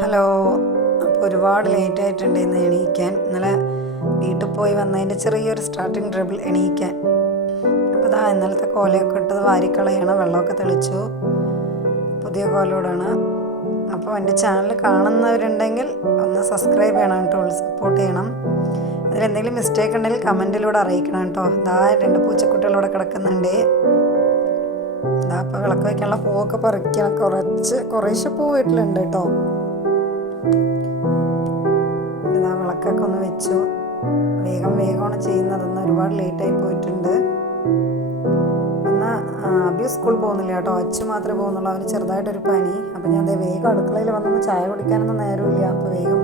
Hello. അപ്പോൾ ഒരുപാട് late ആയിട്ടുണ്ട് ഇന്ന് എണീക്കാൻ. ഇന്നലെ വീട്ടിൽ പോയി വന്നതിൻ്റെ ചെറിയൊരു സ്റ്റാർട്ടിങ് ട്രബിൾ എണീക്കാൻ. അപ്പോൾ ഇതാ ഇന്നലത്തെ കോലയൊക്കെ ഇട്ടത് വാരിക്കളയണം, വെള്ളമൊക്കെ തെളിച്ചു, പുതിയ കോലോടാണ്. അപ്പോൾ എൻ്റെ ചാനൽ കാണുന്നവരുണ്ടെങ്കിൽ ഒന്ന് സബ്സ്ക്രൈബ് ചെയ്യണം കേട്ടോ, സപ്പോർട്ട് ചെയ്യണം. ഇതിലെന്തെങ്കിലും മിസ്റ്റേക്ക് ഉണ്ടെങ്കിൽ കമൻറ്റിലൂടെ അറിയിക്കണം കേട്ടോ. ഇതാ 2 പൂച്ചക്കുട്ടികളൂടെ കിടക്കുന്നുണ്ട്. ഇതാ അപ്പോൾ വിളക്ക് വയ്ക്കാനുള്ള പൂവൊക്കെ പറിക്കണം. കുറേശ്ശെ പൂ വീട്ടിലുണ്ട് കേട്ടോ. ഇതാ വിളക്കൊക്കെ ഒന്ന് വെച്ചു. വേഗമാണ് ചെയ്യുന്നതെന്ന്, ഒരുപാട് ലേറ്റായി പോയിട്ടുണ്ട്. എന്നാൽ അബി സ്കൂളിൽ പോകുന്നില്ല കേട്ടോ, അച്ചു മാത്രമേ പോകുന്നുള്ളൂ. അവന് ചെറുതായിട്ടൊരു പനി. അപ്പം ഞാൻ വേഗം അടുക്കളയിൽ വന്നൊന്ന് ചായ കുടിക്കാനൊന്നും നേരമില്ല. അപ്പോൾ വേഗം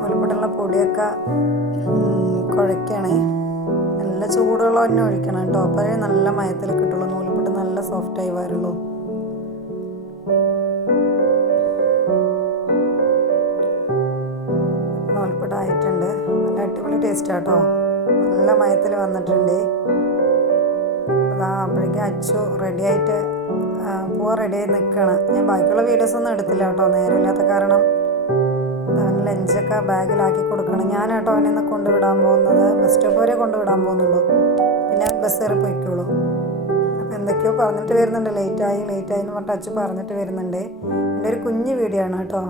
നൂൽപുട്ടുള്ള പൊടിയൊക്കെ കുഴയ്ക്കണേ. നല്ല ചൂടുവെള്ളം തന്നെ ഒഴിക്കണം കേട്ടോ, അപ്പോഴേ നല്ല മയത്തിൽ കിട്ടുള്ളൂ, നൂൽപുട്ട് നല്ല സോഫ്റ്റായി വരുള്ളൂ. നൂൽപുട്ടായിട്ടുണ്ട്. നല്ല അടിപൊളി ടേസ്റ്റ് കേട്ടോ, നല്ല മയത്തിൽ വന്നിട്ടുണ്ട്. അപ്പോഴേക്കും അച്ചു റെഡിയായിട്ട് റെഡിയായി നിൽക്കുകയാണ്. ഞാൻ ബാക്കിയുള്ള വീഡിയോസൊന്നും എടുത്തില്ല കേട്ടോ, നേരമില്ലാത്ത കാരണം. അവന് ലഞ്ചൊക്കെ ബാഗിലാക്കി കൊടുക്കണം. ഞാനാട്ടോ അവനെ ഒന്ന് കൊണ്ടുവിടാൻ പോകുന്നത്. ബസ് സ്റ്റോപ്പ് വരെ കൊണ്ടുവിടാൻ പോകുന്നുള്ളൂ, പിന്നെ ബസ് കയറി പോയിക്കോളൂ. അപ്പോൾ എന്തൊക്കെയോ പറഞ്ഞിട്ട് വരുന്നുണ്ട്, ലേറ്റായി എന്ന് പറഞ്ഞിട്ട് അച്ചു പറഞ്ഞിട്ട് വരുന്നുണ്ട്. എൻ്റെ ഒരു കുഞ്ഞു വീഡിയോ ആണ് കേട്ടോ.